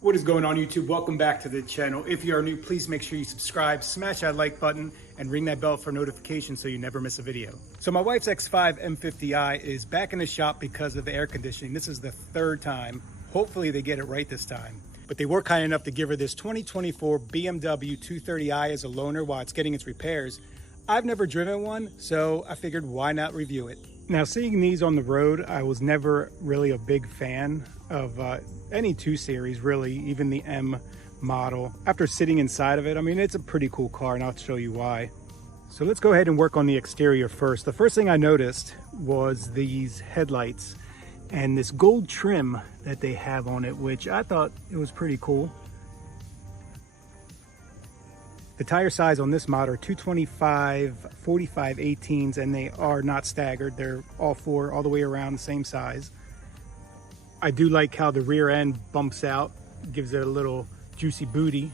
What is going on, YouTube? Welcome back to the channel. If you are new, please make sure you subscribe, smash that like button, and ring that bell for notifications so you never miss a video. So my wife's X5 M50i is back in the shop because of the air conditioning. This is the third time. Hopefully they get it right this time. But they were kind enough to give her this 2024 BMW 230i as a loaner while it's getting its repairs. I've never driven one, so I figured why not review it. Now, seeing these on the road, I was never really a big fan of any 2 Series, really, even the M model. After sitting inside of it, I mean, it's a pretty cool car, and I'll show you why. So let's go ahead and work on the exterior first. The first thing I noticed was these headlights and this gold trim that they have on it, which I thought it was pretty cool. The tire size on this model are 225 45 18s, and they are not staggered. They're all four, all the way around the same size. I do like how the rear end bumps out, gives it a little juicy booty.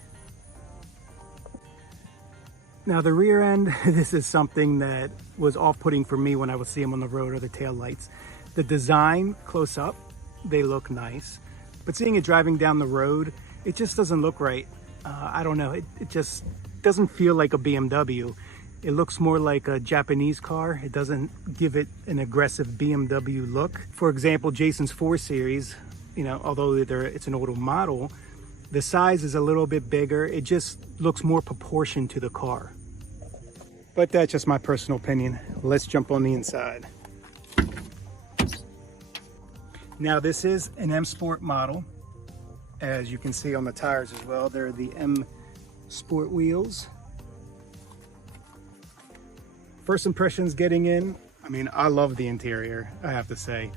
Now the rear end, this is something that was off-putting for me when I would see them on the road, or the tail lights. The design close up, they look nice, but seeing it driving down the road, it just doesn't look right. I don't know, it just doesn't feel like a BMW. It looks more like a Japanese car. It doesn't give it an aggressive BMW look. For example, Jason's 4 Series, you know, although it's an older model, the size is a little bit bigger. It just looks more proportioned to the car. But that's just my personal opinion. Let's jump on the inside. Now this is an M Sport model. As you can see on the tires as well, they're the M Sport wheels. First impressions getting in, I mean, I love the interior, I have to say.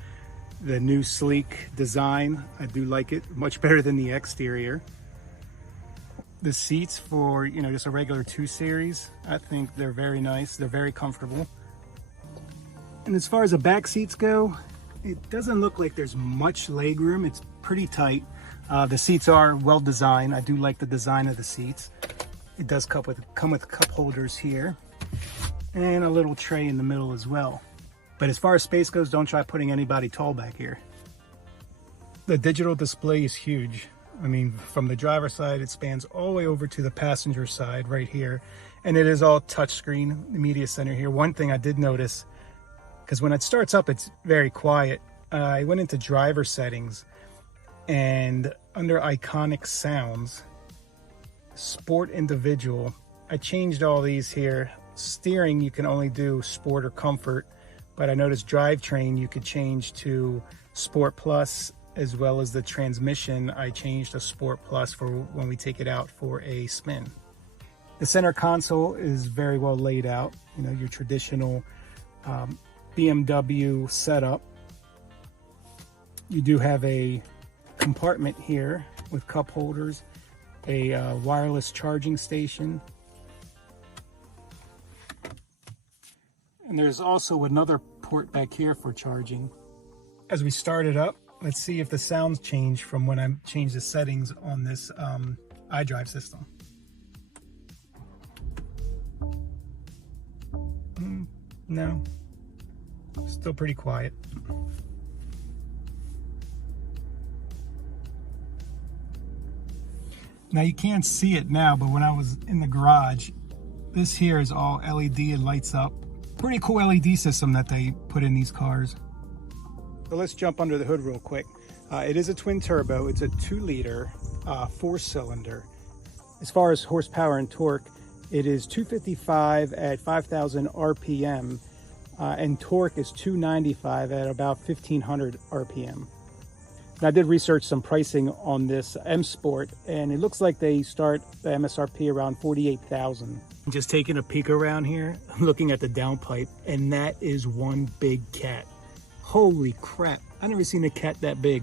The new sleek design, I do like it much better than the exterior. The seats for, you know, just a regular 2 Series, I think they're very nice. They're very comfortable. And as far as the back seats go, it doesn't look like there's much leg room. It's pretty tight. The seats are well designed. I do like the design of the seats. It does come with cup holders here and a little tray in the middle as well. But as far as space goes, don't try putting anybody tall back here. The digital display is huge. I mean, from the driver's side, it spans all the way over to the passenger side right here. And it is all touchscreen, the media center here. One thing I did notice, because when it starts up, it's very quiet. I went into driver settings, and under iconic sounds, sport individual, I changed all these here. Steering, you can only do sport or comfort, but I noticed drivetrain, you could change to sport plus, as well as the transmission, I changed to sport plus for when we take it out for a spin. The center console is very well laid out, you know, your traditional BMW setup. You do have a compartment here with cup holders, a wireless charging station, and there's also another port back here for charging. As we start it up, let's see if the sounds change from when I change the settings on this iDrive system. No, still pretty quiet. Now you can't see it now, but when I was in the garage, this here is all LED and lights up. Pretty cool LED system that they put in these cars. So let's jump under the hood real quick. It is a twin turbo. It's a 2-liter, 4-cylinder. As far as horsepower and torque, it is 255 at 5,000 RPM, and torque is 295 at about 1,500 RPM. Now, I did research some pricing on this M Sport, and it looks like they start the MSRP around 48,000. Just taking a peek around here, I'm looking at the downpipe, and that is one big cat. Holy crap, I've never seen a cat that big.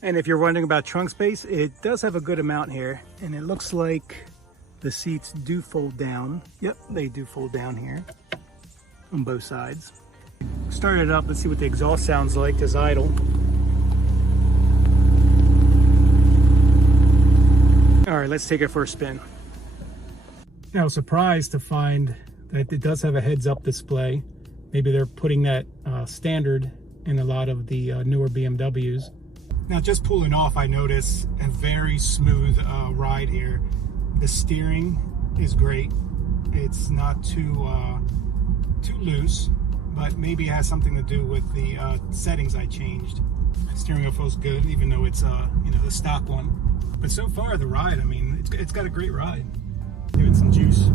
And if you're wondering about trunk space, it does have a good amount here, and it looks like the seats do fold down. Yep, they do fold down here on both sides. Start it up, let's see what the exhaust sounds like as idle. All right, let's take it for a spin. Now, I was surprised to find that it does have a heads-up display. Maybe they're putting that standard in a lot of the newer BMWs. Now just pulling off, I notice a very smooth ride here. The steering is great. It's not too loose, but maybe it has something to do with the settings I changed. Steering wheel feels good, even though it's you know, the stock one. But so far the ride, I mean, it's got a great ride. Give it some juice.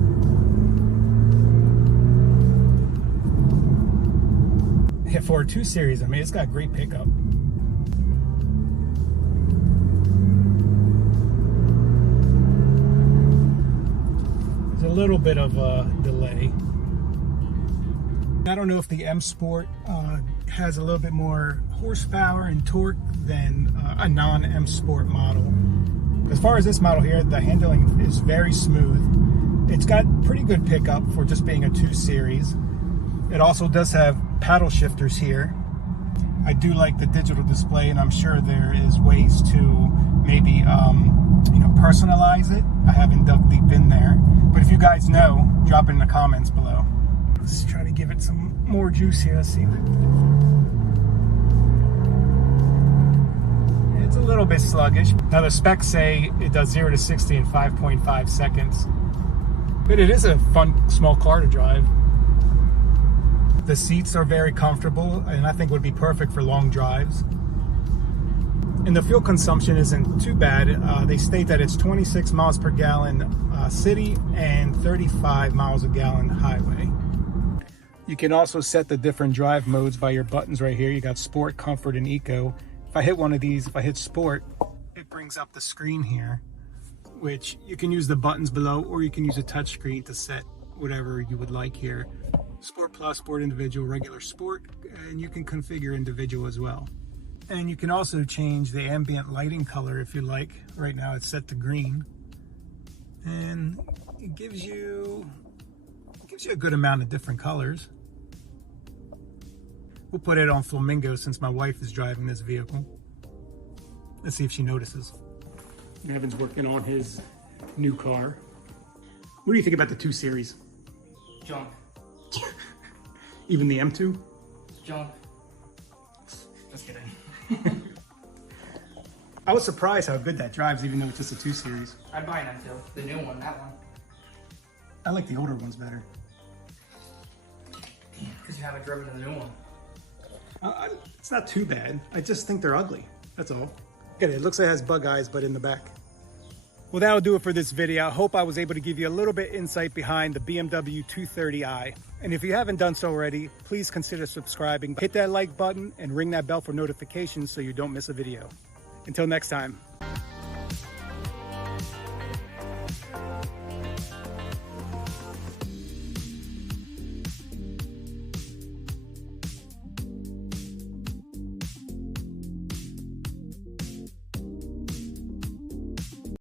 Yeah, for a 2 Series, I mean, it's got great pickup. There's a little bit of a delay. I don't know if the M Sport has a little bit more horsepower and torque than a non-M Sport model. As far as this model here, the handling is very smooth. It's got pretty good pickup for just being a 2 Series. It also does have paddle shifters here. I do like the digital display, and I'm sure there is ways to maybe you know, personalize it. I haven't dug deep in there, but if you guys know, drop it in the comments below. Let's try to give it some more juice here. Let's see. It's a little bit sluggish. Now the specs say it does 0 to 60 in 5.5 seconds, but it is a fun small car to drive. The seats are very comfortable, and I think would be perfect for long drives. And the fuel consumption isn't too bad. They state that it's 26 miles per gallon city and 35 miles a gallon highway. You can also set the different drive modes by your buttons right here. You got Sport, Comfort, and Eco. If I hit one of these, if I hit Sport, it brings up the screen here, which you can use the buttons below, or you can use a touch screen to set whatever you would like here. Sport Plus, Sport Individual, Regular Sport, and you can configure Individual as well. And you can also change the ambient lighting color if you like. Right now it's set to green, and it gives you a good amount of different colors. We'll put it on Flamingo since my wife is driving this vehicle. Let's see if she notices. Evan's working on his new car. What do you think about the 2 Series? Junk. Even the M2? Junk. Just kidding. I was surprised how good that drives, even though it's just a 2 Series. I'd buy an M2, the new one, that one. I like the older ones better. Because you haven't driven the new one. It's not too bad. I just think they're ugly. That's all. Look at it. It looks like it has bug eyes, but in the back. Well, that'll do it for this video. I hope I was able to give you a little bit insight behind the BMW 230i. And if you haven't done so already, please consider subscribing. Hit that like button and ring that bell for notifications so you don't miss a video. Until next time.